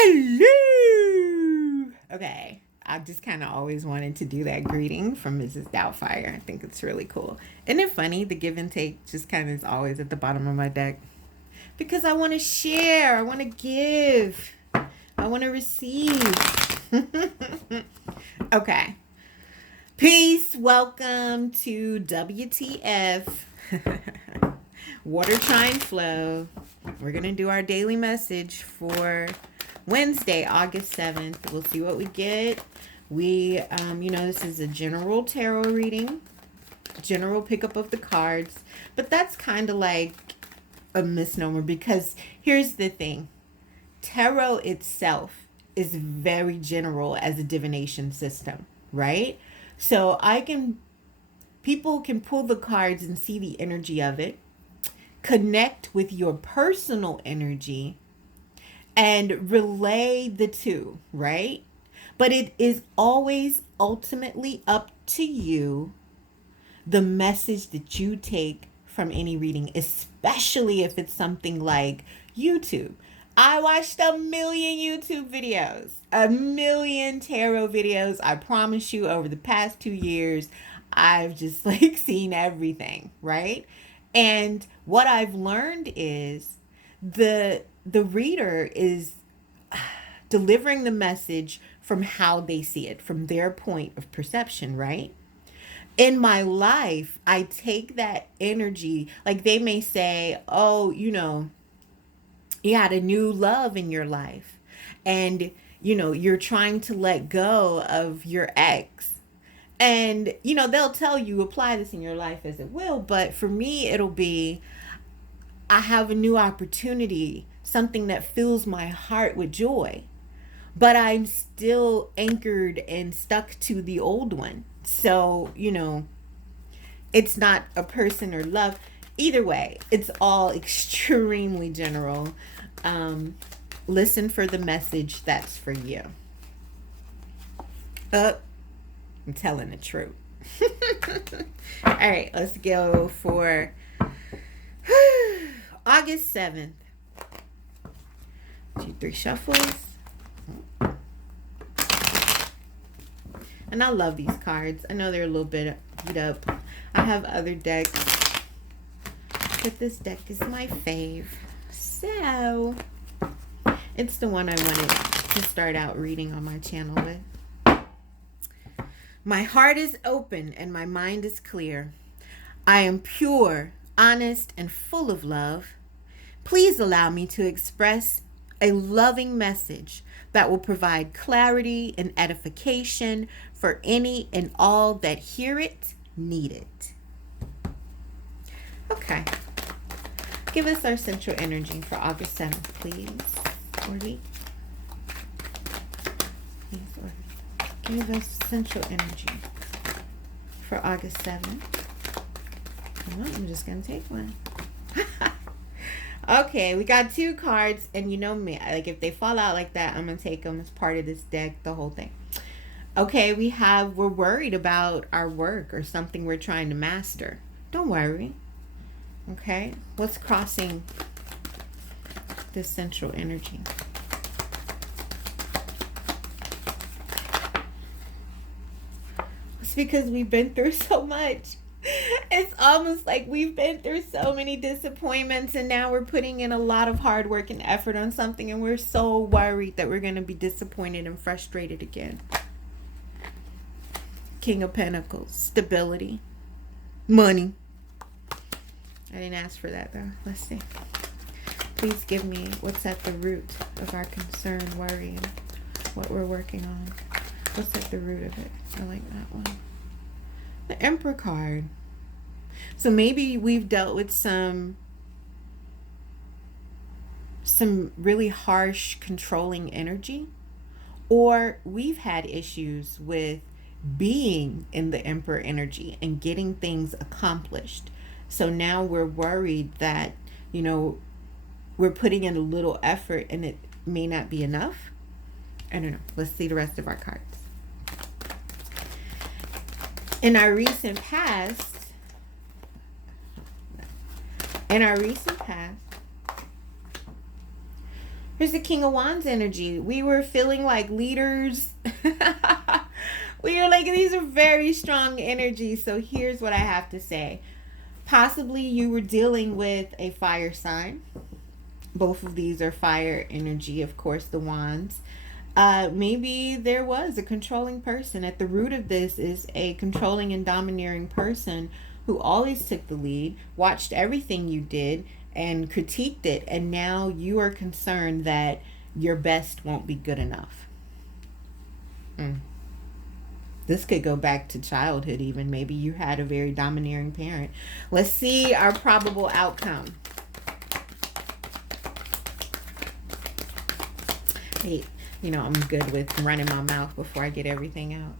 Hello. Okay. I just kind of always wanted to do that greeting from Mrs. Doubtfire. I think it's really cool. Isn't it funny? The give and take just kind of is always at the bottom of my deck. Because I want to share. I want to give. I want to receive. Okay. Peace. Welcome to WTF. Water-Trine Flow. We're going to do our daily message for Wednesday, August 7th. We'll see what we get. This is a general tarot reading, general pickup of the cards, but that's kind of like a misnomer because here's the thing. Tarot itself is very general as a divination system, right? So people can pull the cards and see the energy of it, connect with your personal energy, and relay the two, right? But it is always ultimately up to you, the message that you take from any reading, especially if it's something like YouTube. I watched a million YouTube videos, a million tarot videos. I promise you, over the past 2 years, I've just seen everything, right? And what I've learned is the reader is delivering the message from how they see it, from their point of perception, right? In my life, I take that energy, like they may say, oh, you had a new love in your life and, you're trying to let go of your ex. And, they'll tell you apply this in your life as it will. But for me, it'll be, I have a new opportunity, something that fills my heart with joy. But I'm still anchored and stuck to the old one. So, it's not a person or love. Either way, it's all extremely general. Listen for the message that's for you. I'm telling the truth. All right, let's go for August 7th. 2, 3 shuffles. And I love these cards. I know they're a little bit beat up. I have other decks, but this deck is my fave. So, it's the one I wanted to start out reading on my channel with. My heart is open and my mind is clear. I am pure, honest, and full of love. Please allow me to express a loving message that will provide clarity and edification for any and all that hear it, need it. Okay. Give us our central energy for August 7th, please. Orly. Please, Orly. Give us central energy for August 7th. Come on, I'm just going to take one. Okay, we got 2 cards, and you know me. If they fall out like that, I'm going to take them as part of this deck, the whole thing. Okay, we're worried about our work or something we're trying to master. Don't worry. Okay, what's crossing this central energy? It's because we've been through so much. It's almost like we've been through so many disappointments and now we're putting in a lot of hard work and effort on something and we're so worried that we're going to be disappointed and frustrated again. King of Pentacles, stability, money. I didn't ask for that though. Let's see. Please give me what's at the root of our concern, worry, and what we're working on. What's at the root of it? I like that one. The Emperor card. So maybe we've dealt with some really harsh, controlling energy, or we've had issues with being in the Emperor energy and getting things accomplished. So now we're worried that, we're putting in a little effort and it may not be enough. I don't know. Let's see the rest of our cards. In our recent past, Here's the King of Wands energy. We were feeling like leaders. We were like, these are very strong energies. So here's what I have to say. Possibly you were dealing with a fire sign. Both of these are fire energy, of course, the wands. Maybe there was a controlling person. At the root of this is a controlling and domineering person who always took the lead, watched everything you did, and critiqued it. And now you are concerned that your best won't be good enough. This could go back to childhood even. Maybe you had a very domineering parent. Let's see our probable outcome. Hey, you know, I'm good with running my mouth before I get everything out.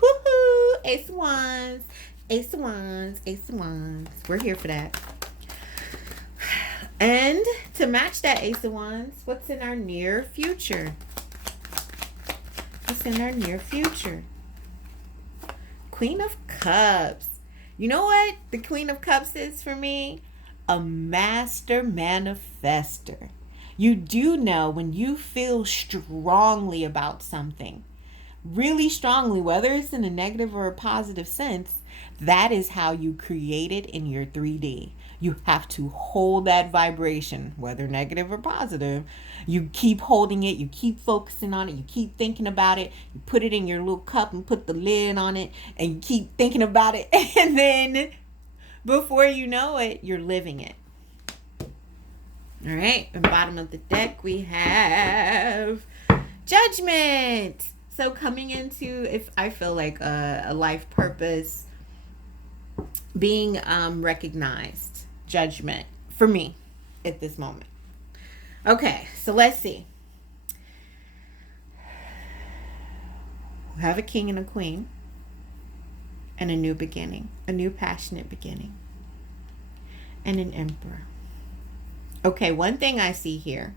Woohoo! Ace of Wands. Ace of Wands. Ace of Wands. We're here for that. And to match that Ace of Wands, what's in our near future? What's in our near future? Queen of Cups. You know what the Queen of Cups is for me? A master manifester. You do know when you feel strongly about something, really strongly, whether it's in a negative or a positive sense, that is how you create it in your 3D. You have to hold that vibration, whether negative or positive. You keep holding it, you keep focusing on it, you keep thinking about it, you put it in your little cup and put the lid on it, and you keep thinking about it, and then before you know it, you're living it. All right, at the bottom of the deck, we have Judgment. So coming into, if I feel like a life purpose being recognized, Judgment for me at this moment. Okay, so let's see. We have a king and a queen and a new beginning, a new passionate beginning, and an emperor. Okay, one thing I see here.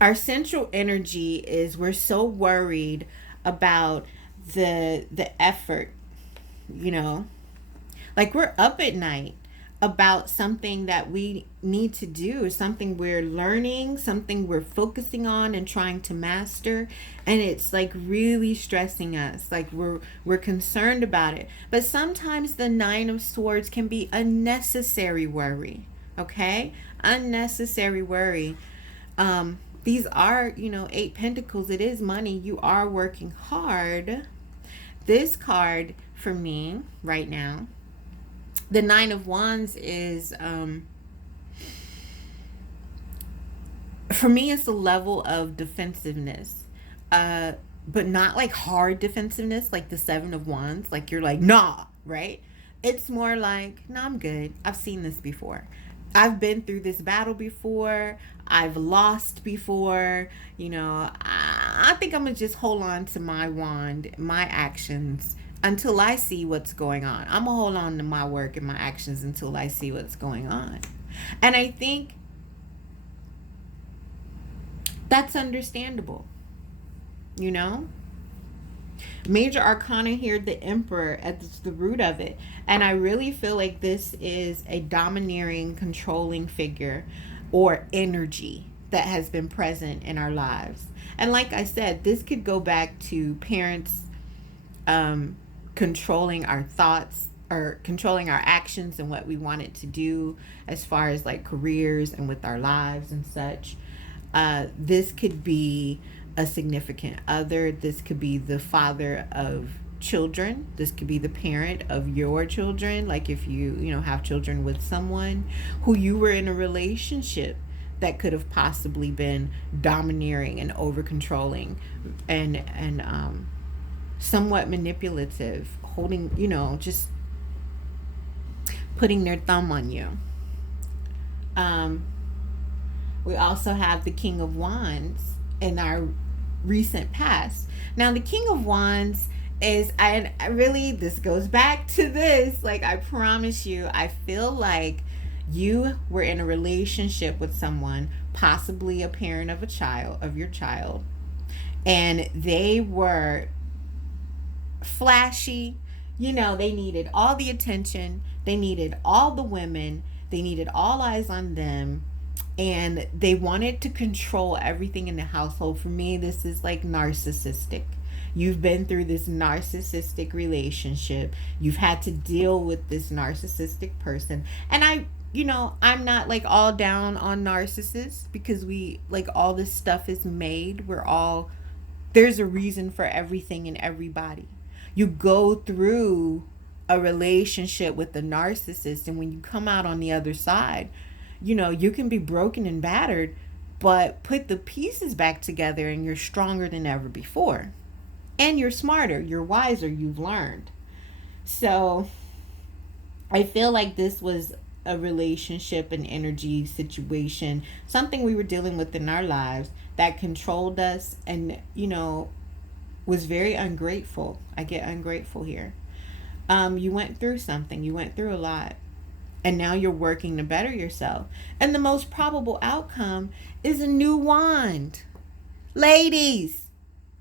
Our central energy is we're so worried about the effort, you know. Like we're up at night about something that we need to do, something we're learning, something we're focusing on and trying to master, and it's like really stressing us. Like we're concerned about it. But sometimes the 9 of Swords can be unnecessary worry. Okay? Unnecessary worry. These are, 8 Pentacles. It is money. You are working hard. This card for me right now, the 9 of Wands is, for me, it's a level of defensiveness, but not like hard defensiveness, like the 7 of Wands. Like you're like, nah, right? It's more like, no, I'm good. I've seen this before. I've been through this battle before. I've lost before. I think I'm going to just hold on to my wand, my actions, until I see what's going on. I'm going to hold on to my work and my actions until I see what's going on. And I think that's understandable. Major Arcana here, the Emperor at the root of it. And I really feel like this is a domineering, controlling figure or energy that has been present in our lives. And like I said, this could go back to parents controlling our thoughts or controlling our actions and what we wanted to do as far as like careers and with our lives and such. This could be a significant other. This could be the father of children. This could be the parent of your children. Like if you have children with someone who you were in a relationship that could have possibly been domineering and over controlling and somewhat manipulative, holding, just putting their thumb on you. We also have the King of Wands in our recent past. Now the King of Wands is, I really, this goes back to this, like I promise you, I feel like you were in a relationship with someone, possibly a parent of your child, and they were flashy, they needed all the attention, they needed all the women, They needed all eyes on them, and they wanted to control everything in the household. For me, this is like narcissistic. You've been through this narcissistic relationship. You've had to deal with this narcissistic person. And I'm not like all down on narcissists, because we like all this stuff is made. There's a reason for everything and everybody. You go through a relationship with a narcissist, and when you come out on the other side, you can be broken and battered, but put the pieces back together and you're stronger than ever before. And you're smarter, you're wiser, you've learned. So I feel like this was a relationship and energy situation, something we were dealing with in our lives that controlled us and, was very ungrateful. I get ungrateful here. You went through something, you went through a lot, and now you're working to better yourself. And the most probable outcome is a new wand. Ladies,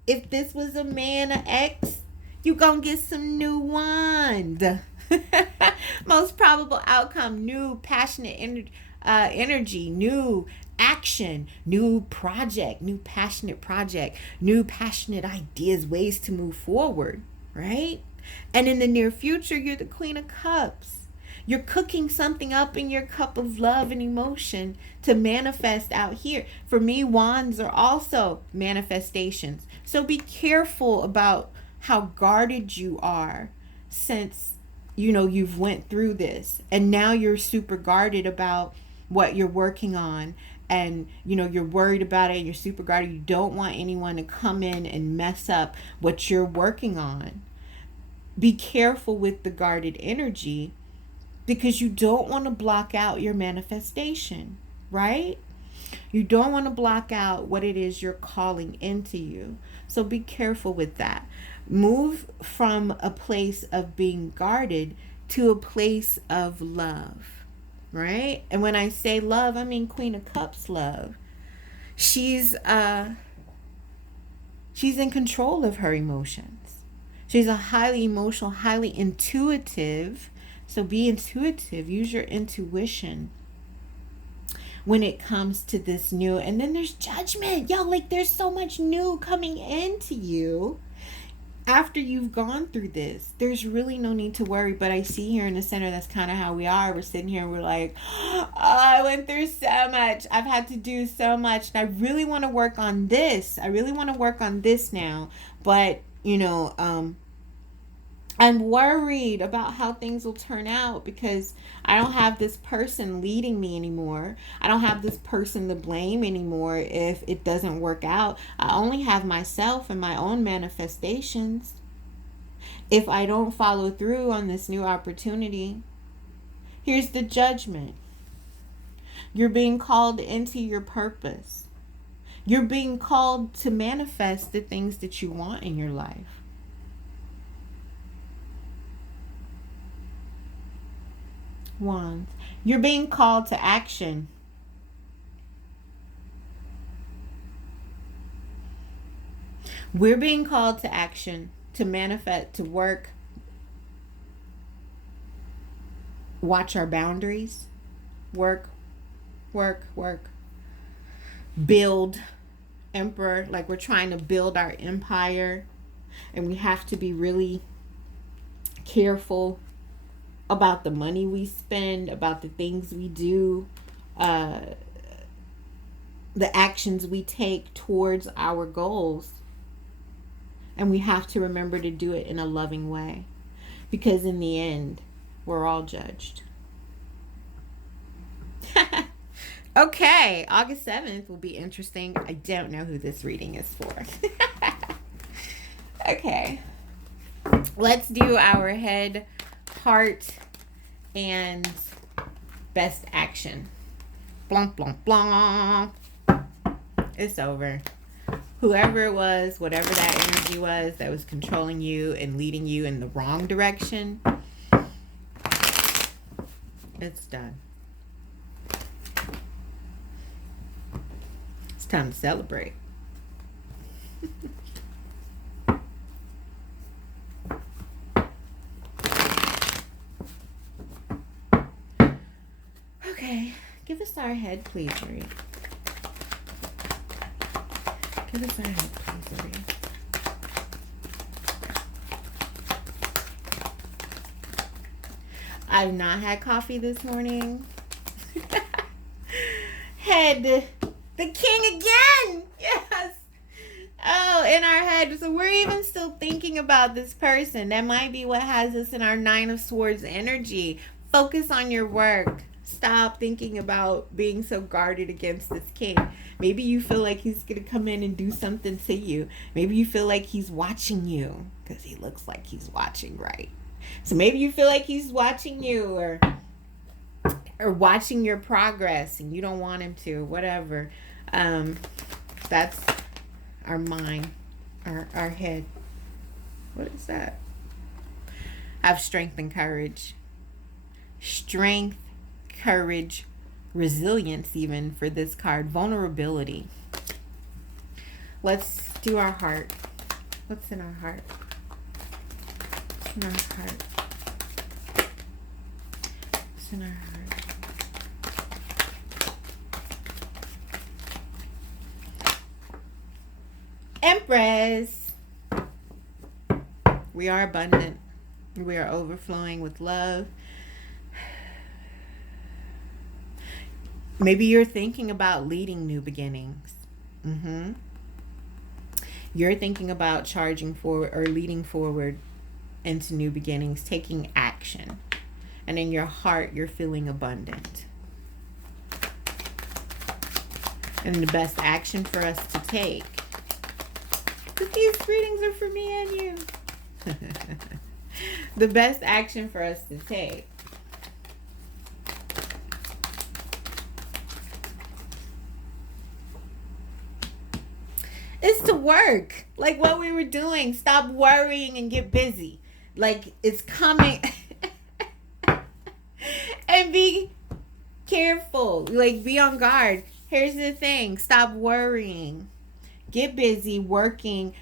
if this was a man or ex, you gonna get some new wand. Most probable outcome, new passionate energy, new action, new project, new passionate ideas, ways to move forward, right? And in the near future, you're the Queen of Cups. You're cooking something up in your cup of love and emotion to manifest out here. For me, wands are also manifestations. So be careful about how guarded you are, since you've went through this, and now you're super guarded about what you're working on, and you're worried about it, and you're super guarded. You don't want anyone to come in and mess up what you're working on. Be careful with the guarded energy, because you don't want to block out your manifestation, right? You don't want to block out what it is you're calling into you. So be careful with that. Move from a place of being guarded to a place of love, right? And when I say love, I mean Queen of Cups love. She's in control of her emotions. She's a highly emotional, highly intuitive. So be intuitive. Use your intuition when it comes to this new. And then there's judgment. Yo, like there's so much new coming into you after you've gone through this. There's really no need to worry. But I see here in the center, that's kind of how we are. We're sitting here and we're like, oh, I went through so much. I've had to do so much. And I really want to work on this. I really want to work on this now. But, I'm worried about how things will turn out, because I don't have this person leading me anymore. I don't have this person to blame anymore if it doesn't work out. I only have myself and my own manifestations. If I don't follow through on this new opportunity, here's the judgment. You're being called into your purpose. You're being called to manifest the things that you want in your life. Wands. You're being called to action. We're being called to action, to manifest, to work, watch our boundaries, work, build, emperor, like we're trying to build our empire, and we have to be really careful about the money we spend, about the things we do, the actions we take towards our goals. And we have to remember to do it in a loving way, because in the end, we're all judged. Okay, August 7th will be interesting. I don't know who this reading is for. Okay, let's do our head, heart, and best action. Blonk, blonk, blonk. It's over. Whoever it was, whatever that energy was that was controlling you and leading you in the wrong direction, it's done. It's time to celebrate. our head pleasery. Give us our head pleasery. I've not had coffee this morning. Head, the king again. Yes. Oh, in our head. So we're even still thinking about this person. That might be what has us in our 9 of Swords energy. Focus on your work. Stop thinking about being so guarded against this king. Maybe you feel like he's going to come in and do something to you. Maybe you feel like he's watching you because he looks like he's watching, right? So maybe you feel like he's watching you or watching your progress and you don't want him to, whatever. That's our mind, our head. What is that? Have strength and courage. Strength, courage, resilience even for this card. Vulnerability. Let's do our heart. What's in our heart? What's in our heart? What's in our heart? Empress. We are abundant. We are overflowing with love. Maybe you're thinking about leading new beginnings. You're thinking about charging forward or leading forward into new beginnings, taking action. And in your heart, you're feeling abundant. And the best action for us to take, because these readings are for me and you. The best action for us to take is to work. Like what we were doing. Stop worrying and get busy. Like it's coming. And be careful. Like be on guard. Here's the thing. Stop worrying. Get busy working.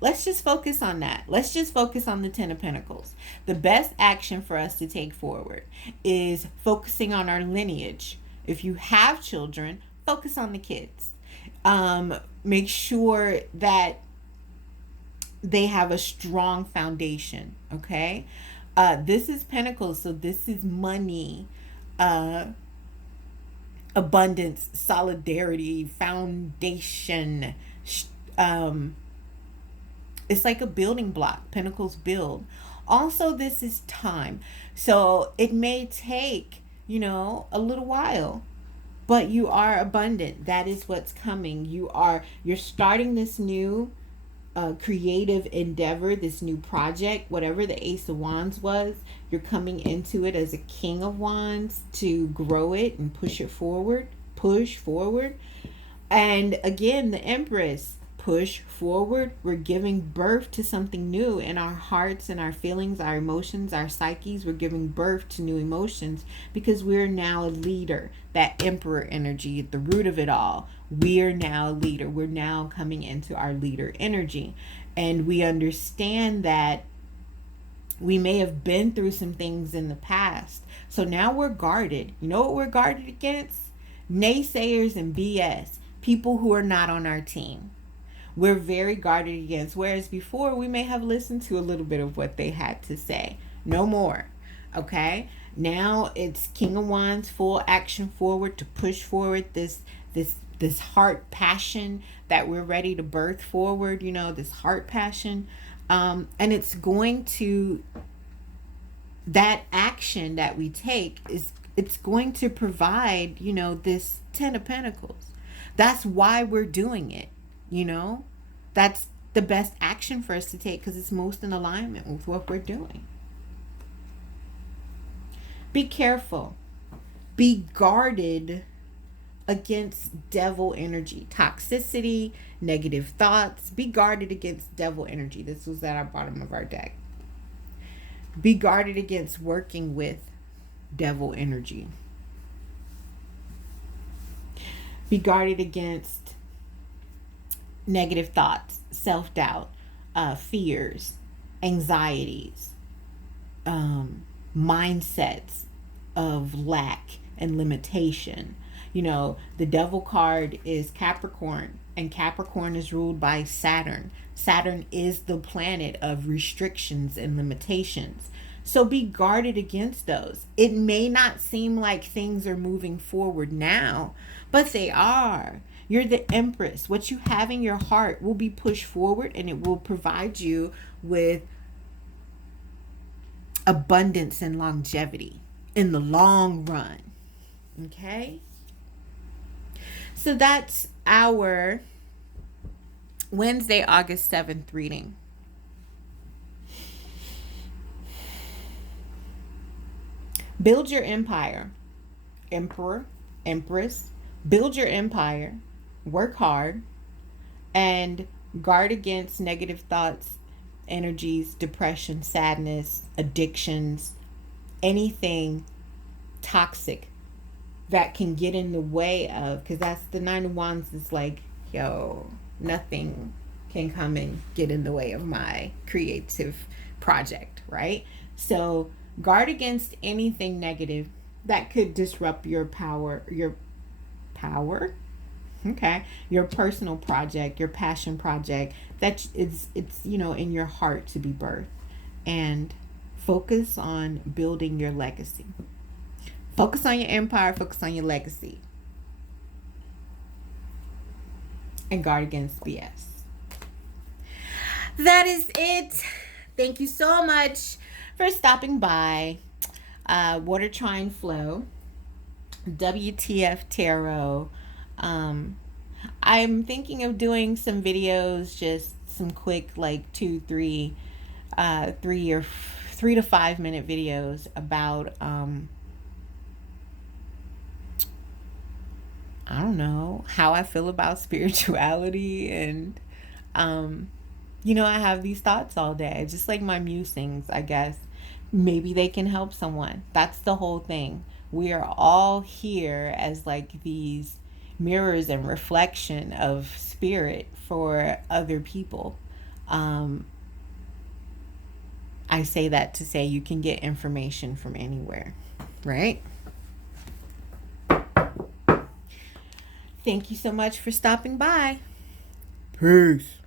Let's just focus on that. Let's just focus on the 10 of Pentacles. The best action for us to take forward is focusing on our lineage. If you have children, focus on the kids. Make sure that they have a strong foundation. Okay. This is Pentacles. So this is money, abundance, solidarity, foundation. It's like a building block. Pentacles build. Also, this is time. So it may take, a little while, but you are abundant. That is what's coming. You're starting this new creative endeavor, this new project, whatever the Ace of Wands was. You're coming into it as a King of Wands to grow it and push forward. And again, the Empress, push forward. We're giving birth to something new in our hearts and our feelings, our emotions, our psyches. We're giving birth to new emotions because we're now a leader. That Emperor energy at the root of it all. We are now a leader. We're now coming into our leader energy. And we understand that we may have been through some things in the past. So now we're guarded. You know what we're guarded against? Naysayers and BS. People who are not on our team. We're very guarded against. Whereas before, we may have listened to a little bit of what they had to say. No more. Okay? Now it's King of Wands, full action forward to push forward this heart passion that we're ready to birth forward, this heart passion. And it's going to, that action that we take it's going to provide, this 10 of Pentacles. That's why we're doing it. That's the best action for us to take because it's most in alignment with what we're doing. Be careful. Be guarded against devil energy, toxicity, negative thoughts. Be guarded against devil energy. This was at our bottom of our deck. Be guarded against working with devil energy. Be guarded against negative thoughts, self-doubt, fears, anxieties, mindsets of lack and limitation. The devil card is Capricorn, and Capricorn is ruled by Saturn. Saturn is the planet of restrictions and limitations. So be guarded against those. It may not seem like things are moving forward now, but they are. You're the Empress. What you have in your heart will be pushed forward, and it will provide you with abundance and longevity in the long run. Okay? So that's our Wednesday, August 7th reading. Build your empire. Emperor, Empress. Build your empire. Work hard. And guard against negative thoughts, energies, depression, sadness, addictions, anything toxic that can get in the way of, because that's the Nine of Wands is like, nothing can come and get in the way of my creative project, right? So guard against anything negative that could disrupt your power, okay, your personal project, your passion project, that it's in your heart to be birthed. And focus on building your legacy. Focus on your empire, focus on your legacy. And guard against BS. That is it. Thank you so much for stopping by. Water-Trine Flow, WTF Tarot. I'm thinking of doing some videos, just some quick, like 3 to 5 minute videos about I don't know, how I feel about spirituality. And I have these thoughts all day, just like my musings, I guess. Maybe they can help someone. That's the whole thing. We are all here as like these mirrors and reflection of spirit for other people. I say that to say you can get information from anywhere, right? Thank you so much for stopping by. Peace.